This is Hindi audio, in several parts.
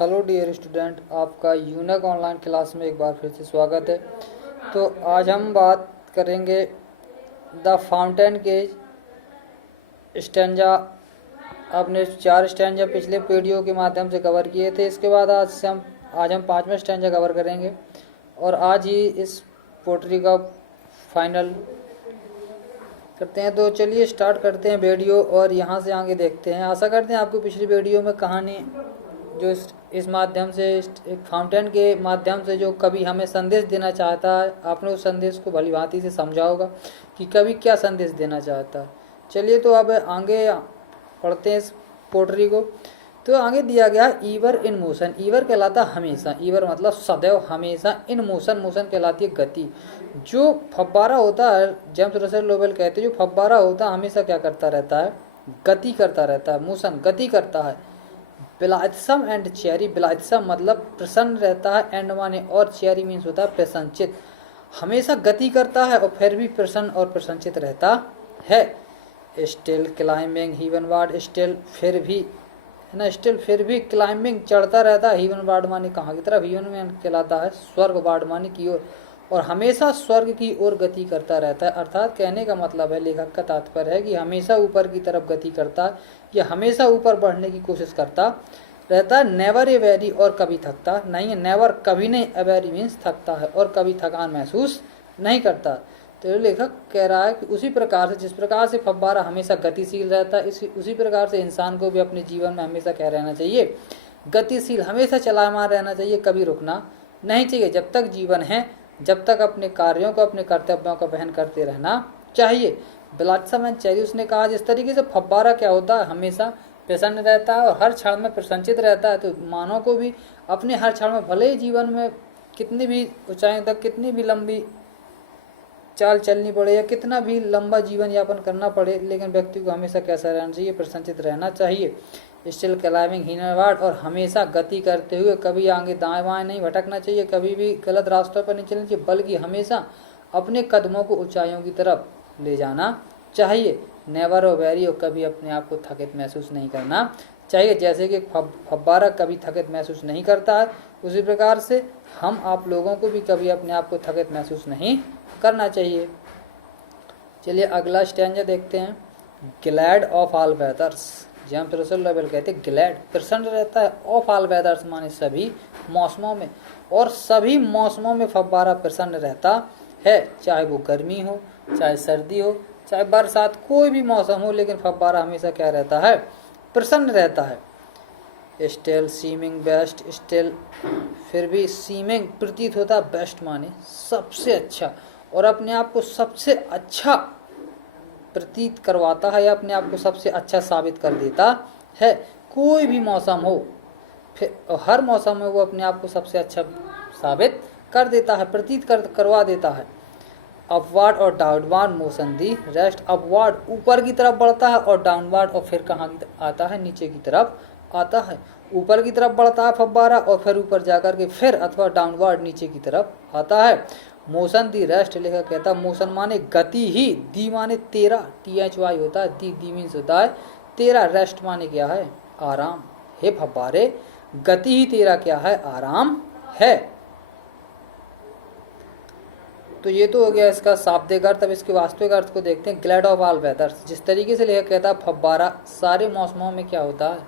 हेलो डियर स्टूडेंट, आपका यूनिक ऑनलाइन क्लास में एक बार फिर से स्वागत है। तो आज हम बात करेंगे द फाउंटेन के स्टैंजा। आपने 4 स्टैंजा पिछले वीडियो के माध्यम से कवर किए थे। इसके बाद आज हम 5वां स्टैंजा कवर करेंगे और आज ही इस पोट्री का फाइनल करते हैं। तो चलिए स्टार्ट करते हैं वीडियो और यहाँ से आगे देखते हैं। आशा करते हैं आपको पिछली वीडियो में कहानी जो इस माध्यम से एक फाउंटेन के माध्यम से जो कवि हमें संदेश देना चाहता है, आपने उस संदेश को भली भांति से समझा होगा कि कवि क्या संदेश देना चाहता है। चलिए तो अब आगे पढ़ते हैं इस पोट्री को। तो आगे दिया गया ईवर इन मोशन। ईवर कहलाता हमेशा, ईवर मतलब सदैव, हमेशा। इन मोशन, मोशन कहलाती है गति। जो फव्वारा होता है, जेम्स रसेल लोवेल कहते हैं, जो फव्वारा होता है हमेशा क्या करता रहता है? गति करता रहता है, मोशन, गति करता है। ब्लाइथसम एंड चेरी, ब्लाइथसम मतलब प्रसन्न रहता है, एंड माने और, चेरी मीन्स होता है प्रसन्नचित। हमेशा गति करता है और फिर भी प्रसन्न और प्रसन्नचित रहता है। स्टिल क्लाइंबिंग हीवनवार्ड, स्टिल फिर भी, है ना, स्टिल फिर भी, क्लाइंबिंग चढ़ता रहता है, हीवनवार्ड माने कहाँ की तरफ? हीवन कहलाता है स्वर्गवार्ड माने की ओर, और हमेशा स्वर्ग की ओर गति करता रहता है। अर्थात कहने का मतलब है, लेखक का तात्पर्य है कि हमेशा ऊपर की तरफ गति करता है या हमेशा ऊपर बढ़ने की कोशिश करता रहता है। नेवर ए वेरी, और कभी थकता नहीं है। नेवर कभी नहीं, ए वेरी मीन्स थकता है, और कभी थकान महसूस नहीं करता। तो लेखक कह रहा है कि उसी प्रकार से, जिस प्रकार से फव्वारा हमेशा गतिशील रहता है, उसी प्रकार से इंसान को भी अपने जीवन में हमेशा क्या रहना चाहिए? गतिशील, हमेशा चलायमान रहना चाहिए, कभी रुकना नहीं चाहिए। जब तक जीवन है, जब तक अपने कार्यों को, अपने कर्तव्यों का वहन करते रहना चाहिए। ब्लाइथसम एंड चेरी, उसने कहा जिस तरीके से फव्वारा क्या होता है, हमेशा प्रसन्न रहता है और हर क्षण में प्रसन्नचित रहता है, तो मानव को भी अपने हर क्षण में, भले ही जीवन में कितनी भी ऊंचाई तक, कितनी भी लंबी चाल चलनी पड़े या कितना भी लंबा जीवन यापन करना पड़े, लेकिन व्यक्ति को हमेशा कैसा रहना चाहिए? प्रसन्नचित रहना चाहिए। स्टिल क्लाइंबिंग हीवनवार्ड, और हमेशा गति करते हुए कभी आगे दाएं बाएं नहीं भटकना चाहिए, कभी भी गलत रास्तों पर नहीं चलना चाहिए, बल्कि हमेशा अपने कदमों को ऊंचाइयों की तरफ ले जाना चाहिए। नेवर ओ वेरी, और कभी अपने आप को थकित महसूस नहीं करना चाहिए। जैसे कि फव्वारा कभी थकित महसूस नहीं करता है, उसी प्रकार से हम आप लोगों को भी कभी अपने आप को थकित महसूस नहीं करना चाहिए। चलिए अगला स्टैंजा देखते हैं। Glad of all weathers, James Russell Lowell कहते हैं ग्लैड प्रसन्न रहता है, ऑफ ऑल वेदर्स माने सभी मौसमों में, और सभी मौसमों में फव्वारा प्रसन्न रहता है। चाहे वो गर्मी हो, चाहे सर्दी हो, चाहे बरसात, कोई भी मौसम हो, लेकिन फव्वारा हमेशा क्या रहता है? प्रसन्न रहता है। स्टिल सीमिंग बेस्ट, स्टिल फिर भी, सीमिंग प्रतीत होता है, बेस्ट माने सबसे अच्छा, और अपने आप को सबसे अच्छा प्रतीत करवाता है या अपने आप को सबसे अच्छा साबित कर देता है। कोई भी मौसम हो, फिर हर मौसम में वो अपने आप को सबसे अच्छा साबित कर देता है, प्रतीत करवा देता है। अपवार्ड और downward motion the rest, upward ऊपर की तरफ बढ़ता है और डाउनवार्ड, और फिर कहाँ आता है? नीचे की तरफ आता है। ऊपर की तरफ बढ़ता है फव्वारा और फिर ऊपर जाकर के फिर अथवा डाउनवार्ड नीचे की तरफ आता है। मोशन दी रेस्ट, लेखक कहता है मोशन माने गति ही, दी माने तेरा, THY होता है, दी मीन्स होता है तेरा, रेस्ट माने क्या है? आराम। हे फव्वारे, गति ही तेरा क्या है? आराम है। तो ये तो हो गया इसका शाब्दिक अर्थ। अब इसके वास्तविक अर्थ को देखते हैं। ग्लैड ऑफ ऑल वेदर्स, जिस तरीके से लेखक कहता है फव्वारा सारे मौसमों में क्या होता है?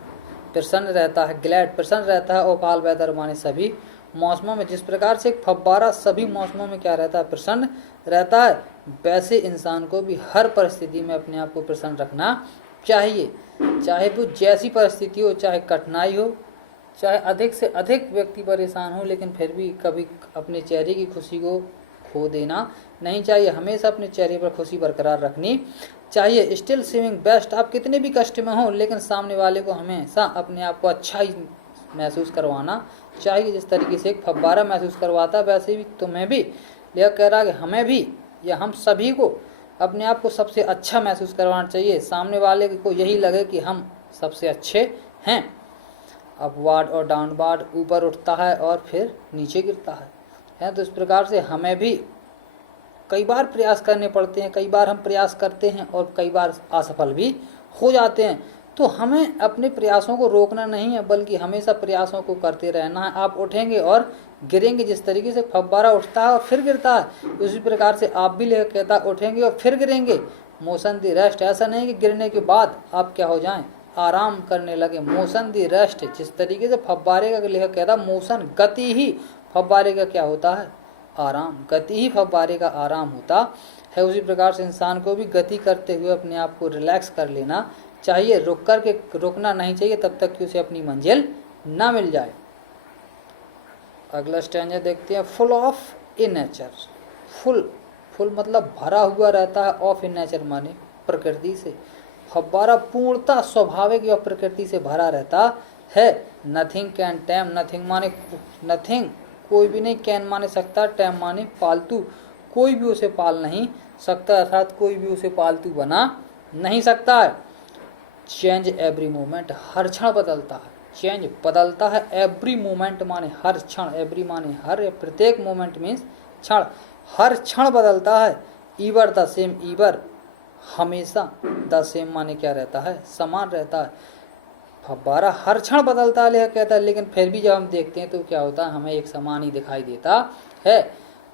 प्रसन्न रहता है। ग्लैड प्रसन्न रहता है, ऑफ ऑल वेदर माने सभी मौसमों में। जिस प्रकार से फव्वारा सभी मौसमों में क्या रहता है? प्रसन्न रहता है, वैसे इंसान को भी हर परिस्थिति में अपने आप को प्रसन्न रखना चाहिए। चाहे वो जैसी परिस्थिति हो, चाहे कठिनाई हो, चाहे अधिक से अधिक व्यक्ति परेशान हो, लेकिन फिर भी कभी अपने चेहरे की खुशी को खो देना नहीं चाहिए। हमेशा अपने चेहरे पर खुशी बरकरार रखनी चाहिए। स्टिल सीमिंग बेस्ट, आप कितने भी कष्ट में हो, लेकिन सामने वाले को हमेशा अपने आप को अच्छा ही महसूस करवाना चाहिए। जिस तरीके से एक फव्वारा महसूस करवाता है, वैसे भी तुम्हें भी, लेखक कह रहा है कि हमें भी या हम सभी को अपने आप को सबसे अच्छा महसूस करवाना चाहिए। सामने वाले को यही लगे कि हम सबसे अच्छे हैं। अपवार्ड और डाउनवार्ड, ऊपर उठता है और फिर नीचे गिरता है। तो इस प्रकार से हमें भी कई बार प्रयास करने पड़ते हैं, कई बार हम प्रयास करते हैं और कई बार असफल भी हो जाते हैं, तो हमें अपने प्रयासों को रोकना नहीं है, बल्कि हमेशा प्रयासों को करते रहना है। आप उठेंगे और गिरेंगे। जिस तरीके से फव्वारा उठता है और फिर गिरता है, उसी प्रकार से आप भी लेकर कहता उठेंगे और फिर गिरेंगे। मोशन दी रेस्ट, ऐसा नहीं कि गिरने के बाद आप क्या हो जाएं, आराम करने लगे। मोशन दी रेस्ट, जिस तरीके से फव्वारे का लेखक कहता मोशन, गति ही फव्वारे का क्या होता है, आराम। गति ही फव्वारे का आराम होता है। उसी प्रकार से इंसान को भी गति करते हुए अपने आप को रिलैक्स कर लेना चाहिए। रुकना नहीं चाहिए तब तक कि उसे अपनी मंजिल ना मिल जाए। अगला स्टैंजा देखते हैं। Full of in nature. Full मतलब भरा हुआ रहता है, ऑफ इन नेचर माने प्रकृति से। फव्वारा पूर्णतः स्वाभाविक या प्रकृति से भरा रहता है। नथिंग कैन टैम, नथिंग माने नथिंग, कोई भी नहीं, कैन माने सकता, टैम माने पालतू, कोई भी उसे पाल नहीं सकता, अर्थात कोई भी उसे पालतू बना नहीं सकता है। चेंज एवरी मोमेंट, हर क्षण बदलता है। चेंज बदलता है, एवरी मोमेंट माने हर क्षण, एवरी माने हर, प्रत्येक मोमेंट मीन्स क्षण, हर क्षण बदलता है। ईवर द सेम, ईवर हमेशा, द सेम माने क्या रहता है, समान रहता है। फव्वारा हर क्षण बदलता है कहता है, लेकिन फिर भी जब हम देखते हैं तो क्या होता है, हमें एक समान ही दिखाई देता है।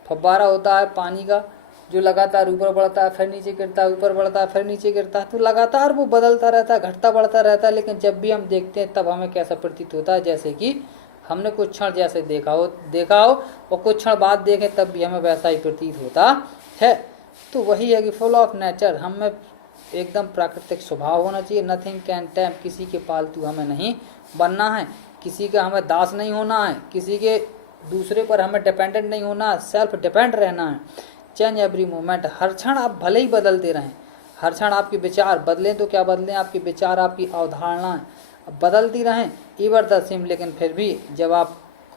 फव्वारा होता है पानी का, जो लगातार ऊपर बढ़ता है फिर नीचे गिरता है, ऊपर बढ़ता है फिर नीचे गिरता है, तो लगातार वो बदलता रहता है, घटता बढ़ता रहता है। लेकिन जब भी हम देखते हैं तब हमें कैसा प्रतीत होता है, जैसे कि हमने कुछ क्षण जैसे देखा हो और कुछ क्षण बाद देखें तब भी हमें वैसा ही प्रतीत होता है। तो वही है कि फुल ऑफ नेचर, हमें एकदम प्राकृतिक स्वभाव होना चाहिए। नथिंग कैन टैम, किसी के पालतू हमें नहीं बनना है, किसी का हमें दास नहीं होना है, किसी के दूसरे पर हमें डिपेंडेंट नहीं होना है, सेल्फ डिपेंड रहना है। चेंज एवरी मोमेंट, हर क्षण आप भले ही बदलते रहें, हर क्षण आपके विचार बदलें तो क्या बदलें, आपके विचार, आपकी अवधारणाएं बदलती रहें। ईवर द सेम, लेकिन फिर भी जब आप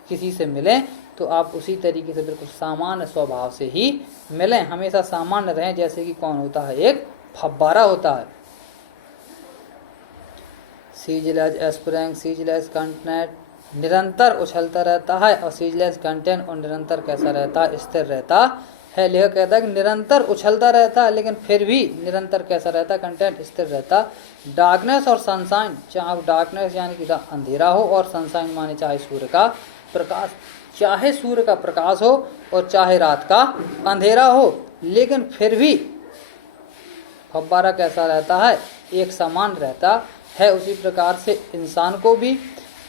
किसी से मिलें तो आप उसी तरीके से बिल्कुल सामान्य स्वभाव से ही मिलें, हमेशा सामान्य रहें, जैसे कि कौन होता है, एक फव्वारा होता है। सीजलेस एस्प्रिंग, सीजलेस कंटेंट निरंतर उछलता रहता है, और सीजलेस कंटेंट और निरंतर कैसा रहता है, स्थिर रहता है। लेखक कहता है कि निरंतर उछलता रहता है लेकिन फिर भी निरंतर कैसा रहता है, कंटेंट स्थिर रहता। डार्कनेस और सनशाइन, चाहे डार्कनेस यानी कि अंधेरा हो, और सनशाइन माने चाहे सूर्य का प्रकाश, चाहे सूर्य का प्रकाश हो और चाहे रात का अंधेरा हो, लेकिन फिर भी फव्वारा कैसा रहता है, एक समान रहता है। उसी प्रकार से इंसान को भी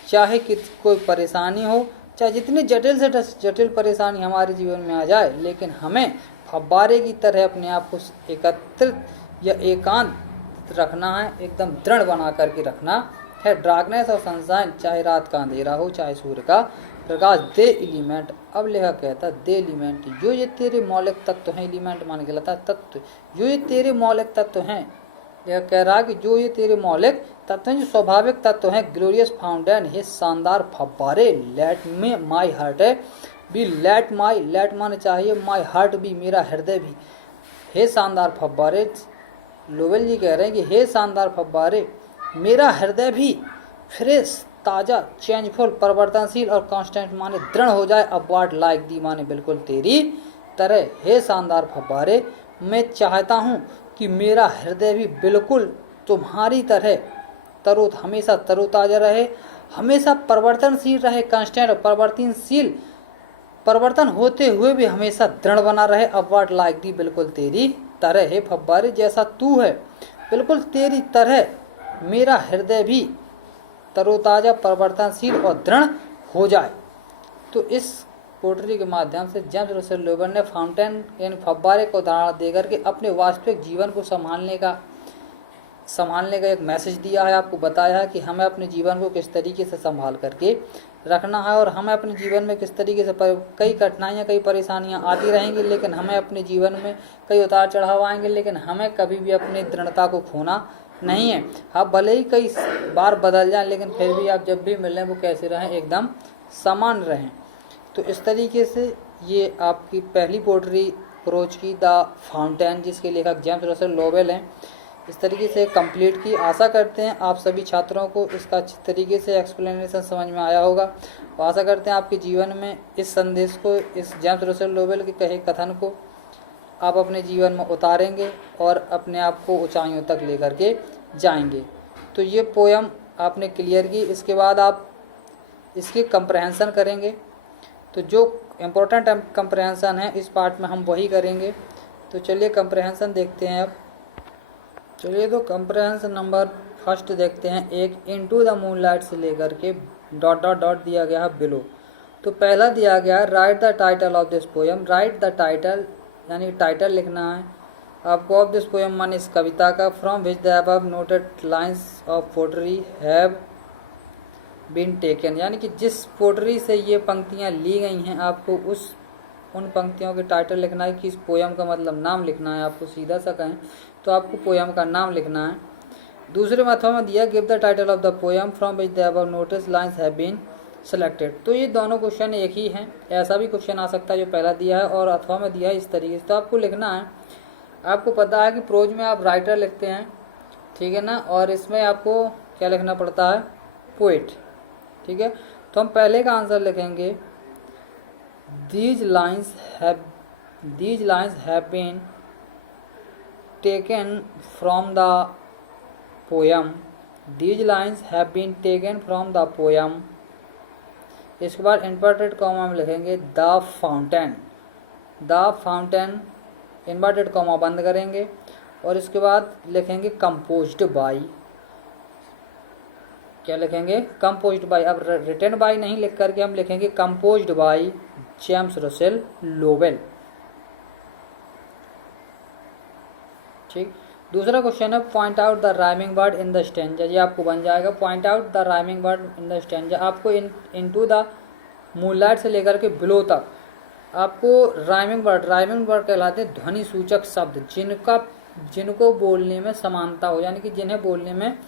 चाहे कि कोई परेशानी हो, चाहे जितनी जटिल से जटिल परेशानी हमारे जीवन में आ जाए, लेकिन हमें फव्वारे की तरह अपने आप को एकत्रित या एकांत रखना है, एकदम दृढ़ बना करके रखना है। डार्कनेस और सनशाइन, चाहे रात का अंधेरा हो चाहे सूर्य का प्रकाश। दे एलिमेंट, अब लेखक कहता है दे एलिमेंट, जो ये तेरे मौलिक तत्व हैं, एलिमेंट मान के लाता तत्व, जो ये तेरे मौलिक तत्व हैं। यह कह रहा कि जो ये तेरे मौलिक तत्व हैं, जो स्वाभाविक तत्व हैं, ग्लोरियस फाउंटेन, हे शानदार फव्वारे, लेट में माई हार्ट है भी, लेट माई, लेट माने चाहिए, माई हार्ट भी, मेरा हृदय भी, हे शानदार फव्वारे। लोवेल जी कह रहे हैं कि हे शानदार फव्वारे, मेरा हृदय भी फ्रेश, ताज़ा, चेंजफुल, परिवर्तनशील और कांस्टेंट माने दृढ़ हो जाए। अपवार्ड लाइक दी माने बिल्कुल तेरी तरह। हे शानदार फव्वारे, मैं चाहता हूँ कि मेरा हृदय भी बिल्कुल तुम्हारी तरह हमेशा तरोताज़ा रहे, हमेशा परिवर्तनशील रहे, कांस्टेंट और परिवर्तनशील, परिवर्तन होते हुए भी हमेशा दृढ़ बना रहे। अपवार्ड लाइक दी, बिल्कुल तेरी तरह। हे फव्वारे, जैसा तू है बिल्कुल तेरी तरह मेरा हृदय भी तरोताज़ा, परिवर्तनशील और दृढ़ हो जाए। तो इस पोट्री के माध्यम से जेम्स रसेल लोवेल ने फाउंटेन यानी फव्वारे को उदाहरण देकर के अपने वास्तविक जीवन को संभालने का एक मैसेज दिया है। आपको बताया है कि हमें अपने जीवन को किस तरीके से संभाल करके रखना है, और हमें अपने जीवन में किस तरीके से कई कठिनाइयाँ, कई परेशानियाँ आती रहेंगी, लेकिन हमें अपने जीवन में कई उतार चढ़ाव आएंगे, लेकिन हमें कभी भी अपनी दृढ़ता को खोना नहीं है। आप भले ही कई बार बदल जाएं, लेकिन फिर भी आप जब भी मिलें वो कैसे रहें, एकदम समान रहें। तो इस तरीके से ये आपकी पहली पोट्री क्रोच की द फाउंटेन, जिसके लेखक जेम्स रसेल लोवेल हैं, इस तरीके से कंप्लीट की। आशा करते हैं आप सभी छात्रों को इसका अच्छी तरीके से एक्सप्लेनेशन समझ में आया होगा, और आशा करते हैं आपके जीवन में इस संदेश को, इस जेम्स रसेल लोवेल के कहे कथन को आप अपने जीवन में उतारेंगे और अपने आप को ऊंचाइयों तक लेकर के जाएंगे। तो ये पोयम आपने क्लियर की। इसके बाद आप इसकी कंप्रहेंशन करेंगे। तो जो इम्पोर्टेंट कंप्रहेंशन है इस पार्ट में हम वही करेंगे। तो चलिए कंप्रहेंशन देखते हैं अब। चलिए तो कंप्रहेंशन नंबर फर्स्ट देखते हैं। एक इनटू द मूनलाइट से लेकर के डॉट डॉट डॉट दिया गया है बिलो। तो पहला दिया गया है write the title of this poem. Right the title यानी टाइटल लिखना है आपको ऑफ दिस पोयम मान इस कविता का। From which the above noted lines of poetry have been taken, यानी कि जिस पोट्री से ये पंक्तियाँ ली गई हैं आपको उन पंक्तियों के टाइटल लिखना है कि इस पोयम का मतलब नाम लिखना है। आपको सीधा सा कहें तो आपको पोयम का नाम लिखना है। दूसरे अथवा में दिया give the title of the poem from which the above notice lines have been selected. तो ये दोनों क्वेश्चन एक ही हैं। ऐसा भी क्वेश्चन आ सकता है जो पहला दिया है और अथवा में दिया है इस तरीके से। तो आपको लिखना है, आपको पता है कि प्रोज में आप राइटर लिखते हैं, ठीक है ना, और इसमें आपको क्या लिखना पड़ता है, पोएट, ठीक है। तो हम पहले का आंसर लिखेंगे these lines have been taken from the poem. These lines have been taken from the poem. इसके बाद इन्वर्टेड कॉमा में लिखेंगे the fountain. The fountain inverted comma बंद करेंगे और इसके बाद लिखेंगे कंपोज्ड बाय। क्या लिखेंगे, कंपोज्ड बाय। अब रिटन बाय नहीं लिख करके हम लिखेंगे composed by James Russell Lowell, ठीक। दूसरा क्वेश्चन है point out the rhyming word in the stanza. ये आपको बन जाएगा point out the rhyming word in the stanza. आपको इनटू द मूनलाइट से लेकर के बिलो तक आपको राइमिंग वर्ड कहलाते हैं ध्वनि सूचक शब्द जिनको बोलने में समानता हो, यानी कि जिन्हें बोलने में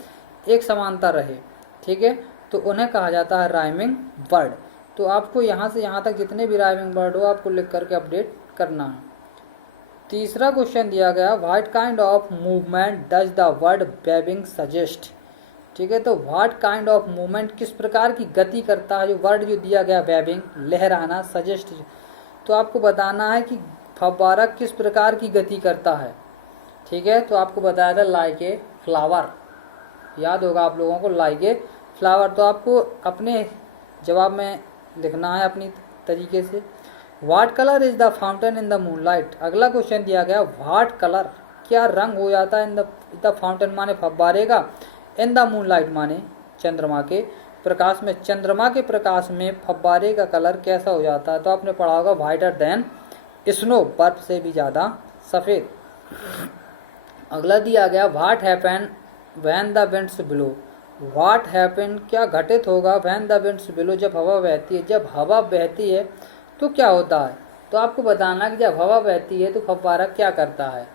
एक समानता रहे, ठीक है, तो उन्हें कहा जाता है राइमिंग वर्ड। तो आपको यहाँ से यहाँ तक जितने भी राइमिंग वर्ड हो आपको लिख करके अपडेट करना है। तीसरा क्वेश्चन दिया गया what kind of movement does the word webbing suggest, ठीक है। तो व्हाट काइंड ऑफ मूवमेंट किस प्रकार की गति करता है जो वर्ड जो दिया गया वेबिंग लहराना, सजेस्ट, तो आपको बताना है कि फव्वारा किस प्रकार की गति करता है, ठीक है। तो आपको बताया था लाइक ए फ्लावर, याद होगा आप लोगों को, लाइक ए फ्लावर। तो आपको अपने जवाब में लिखना है अपनी तरीके से। What colour is the fountain in the moonlight. अगला क्वेश्चन दिया गया व्हाट कलर, क्या रंग हो जाता है इन द फाउंटेन माने फव्वारे का, इन द मूनलाइट माने चंद्रमा के प्रकाश में। चंद्रमा के प्रकाश में फव्वारे का कलर कैसा हो जाता है, तो आपने पढ़ा होगा व्हाइटर देन स्नो, बर्फ से भी ज़्यादा सफ़ेद। अगला दिया गया what happen when the winds blow. What happen क्या घटित होगा व्हेन द विंड्स ब्लो, जब हवा बहती है। जब हवा बहती है तो क्या होता है, तो आपको बताना कि जब हवा बहती है तो फव्वारा क्या करता है,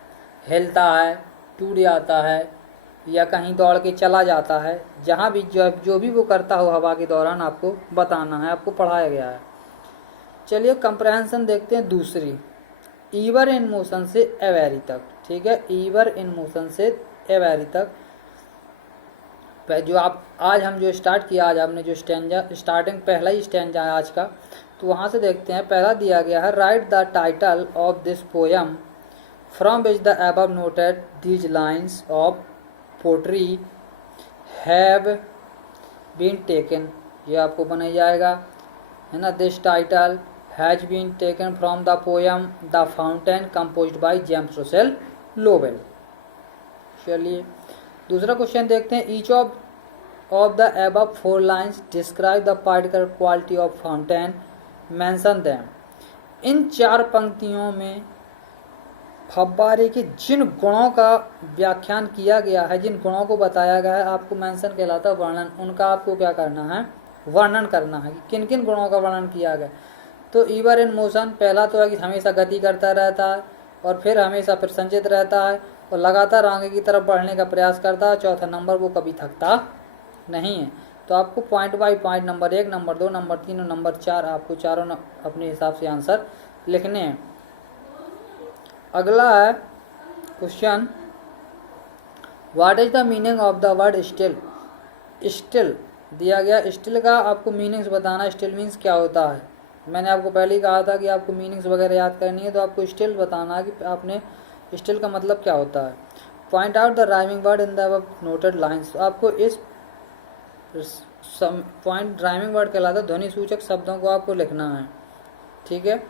हिलता है, टूट जाता है या कहीं दौड़ के चला जाता है। जहाँ भी जो भी वो करता हो हवा के दौरान आपको बताना है, आपको पढ़ाया गया है। चलिए कंप्रहेंशन देखते हैं दूसरी, ईवर इन मोशन से एवेरी तक, ठीक है। ईवर इन मोशन से एवेरी तक जो आप आज हम जो स्टार्ट किया, आज आपने जो स्टैंजा स्टार्टिंग पहला ही स्टैंजा है आज का, तो वहाँ से देखते हैं। पहला दिया गया है write the title of this poem from which the above noted these lines of poetry have been taken. ये आपको बनाया जाएगा, है ना। This title has been taken from the poem the fountain composed by James Russell Lowell. चलिए दूसरा क्वेश्चन देखते हैं। Each of the above 4 lines describe the particular quality of fountain, mention them. इन 4 पंक्तियों में फव्वारे के जिन गुणों का व्याख्यान किया गया है, जिन गुणों को बताया गया है, आपको मेंशन कहलाता है वर्णन। उनका आपको क्या करना है, वर्णन करना है कि किन किन गुणों का वर्णन किया गया। तो ईवर इन मोशन, पहला तो है कि हमेशा गति करता रहता है और फिर हमेशा प्रसन्नचित रहता है और लगातार आगे की तरफ बढ़ने का प्रयास करता है। चौथा नंबर वो कभी थकता नहीं है। तो आपको point by point number 1, number 2, number 3 और नंबर 4 आपको चारों अपने हिसाब से आंसर लिखने हैं। अगला है question what is the meaning of the word still. Still दिया गया, स्टिल का आपको मीनिंग्स बताना। स्टिल मीन्स क्या होता है, मैंने आपको पहले ही कहा था कि आपको मीनिंग्स वगैरह याद करनी है, तो आपको स्टिल बताना है कि आपने स्टिल का मतलब क्या होता है। Point out the rhyming word in the above noted lines. तो आपको इस पॉइंट राइमिंग वर्ड कहलाता है ध्वनि सूचक शब्दों को आपको लिखना है, ठीक है।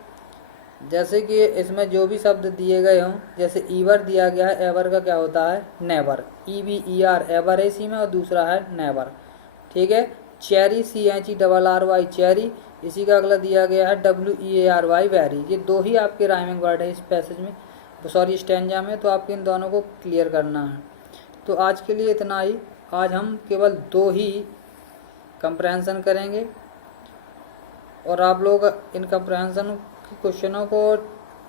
जैसे कि इसमें जो भी शब्द दिए गए हों, जैसे ईवर दिया गया है, एवर का क्या होता है नेवर, EVER एवर है इसी में, और दूसरा है नेवर, ठीक है। चेरी CHERRY चेरी, इसी का अगला दिया गया है WEARY वेरी। ये दो ही आपके राइमिंग वर्ड है इस पैसेज में, सॉरी स्टैंजा में, तो आपको इन दोनों को क्लियर करना है। तो आज के लिए इतना ही। आज हम केवल दो ही कंप्रहेंशन करेंगे और आप लोग इन कंप्रहेंशन के क्वेश्चनों को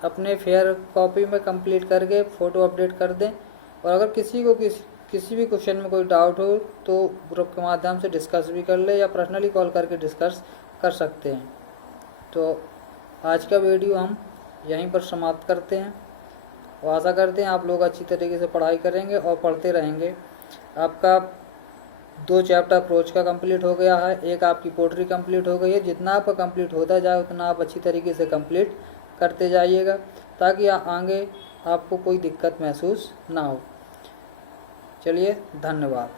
अपने फेयर कॉपी में कंप्लीट करके फ़ोटो अपडेट कर दें। और अगर किसी को किसी भी क्वेश्चन में कोई डाउट हो तो ग्रुप के माध्यम से डिस्कस भी कर ले या पर्सनली कॉल करके डिस्कस कर सकते हैं। तो आज का वीडियो हम यहीं पर समाप्त करते हैं और आशा करते हैं आप लोग अच्छी तरीके से पढ़ाई करेंगे और पढ़ते रहेंगे। आपका 2 चैप्टर अप्रोच का कंप्लीट हो गया है, एक आपकी पोट्री कंप्लीट हो गई है। जितना आपका कंप्लीट होता जाए उतना आप अच्छी तरीके से कंप्लीट करते जाइएगा ताकि आगे आपको कोई दिक्कत महसूस ना हो। चलिए, धन्यवाद।